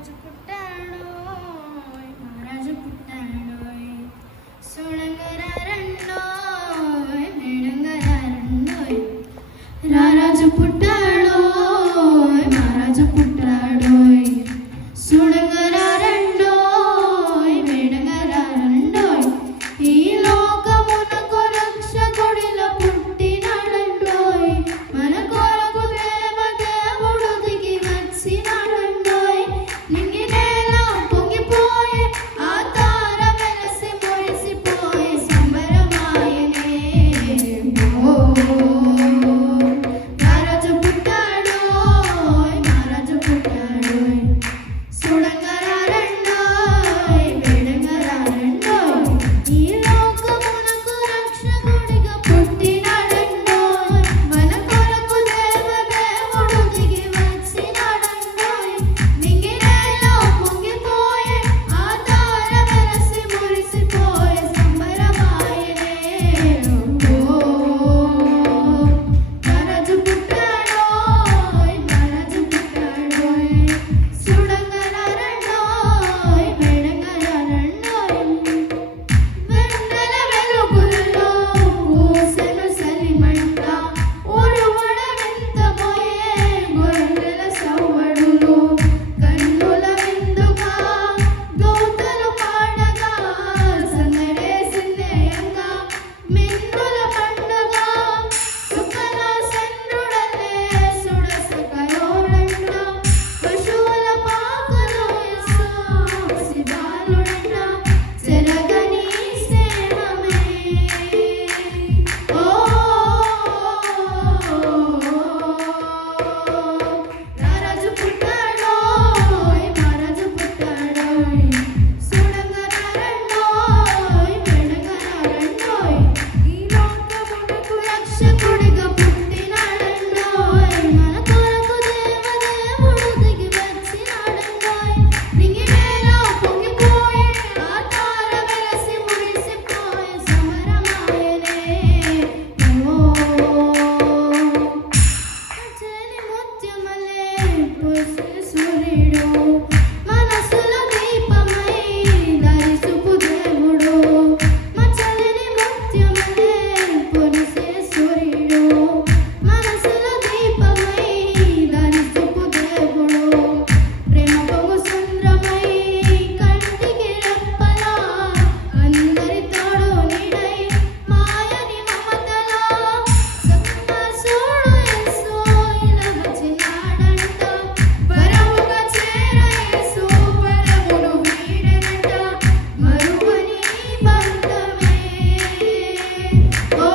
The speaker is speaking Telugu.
మహారాజు పుట్టాడోయ్ మహారాజు పుట్టాడోయ్ సోడంగరారండోయ్ మేడంగరారండోయ్ రారాజు పుట్టాడోయ్ మహారాజు పుట్టాడోయ్ సోడంగరారండోయ్ మేడంగరారండోయ్ ఈ లోకమునకు రక్షకుడిలా పుట్టినాడండోయ్ మన కొరకు దేవదేవుడు దిగి వచ్చినాడండోయ్ నింగి నేల పొంగిపోయే ఆ తార వెలసి మురిసిపోయే సంబరమాయనే ఓ రారాజు పుట్టాడోయ్ మహారాజు పుట్టాడోయ్ సోడంగరారండోయ్ మేడంగరారండోయ్ ఈ లోకమునకు రక్షకుడిగా పుట్టినాడండోయ్ మన కొరకు దేవదేవుడు దిగి వచ్చినాడండోయ్ నింగి నేల పొంగిపోయే ఆ తార వెలసి మురిసిపోయే సంబరమాయనే ఓ మహారాజు పుట్టాడోయ్ మహారాజు పుట్టాడోయ్ సోడంగరారండోయ్ మేడంగరారండోయ్ వెన్నెల వెలుగులలో పూసెను సలిమంట ఊరువడవెంతమోయే గొర్రెల సవ్వడులు కన్నుల విందుగా దూతలు పాడగా సందడేసిందేయంగా మిన్నుల పండుగ సుఖల చంద్రుడలే సుడసకయోడంట పశువుల పాకలో యేసు పసిబాలుడంట చెరగని స్నేహమే ఓ రారాజు పుట్టాడోయ్ మహారాజు పుట్టాడోయ్ సోడంగరారండోయ్ మేడంగరారండోయ్ ఈ లోకమునకు రక్షకుడిగా పుట్టినాడండోయ్ మన కొరకు దేవదేవుడు దిగి వచ్చినాడండోయ్ నింగి నేల పొంగిపోయే ఆ తార వెలసి మురిసిపోయే సమరమాయనే ఓ పచ్చని ముత్యమలే పూసే సూర్యుడు మనసులో దీపమై దారి చూపు దేవుడు మచ్చలేని ముత్యమలే పూసే సూర్యుడు మనసులో దీపమై దారి చూపు దేవుడు ప్రేమ పొంగు సంద్రమై కంటికి రెప్పలా అందరి తోడు నీడై మాయని మమతలా సొంత సోడు యేసు ఇలా వచ్చినాడంట పరముగా చేర యేసు పరమును వీడెనంట మరువని బంధమే ఓ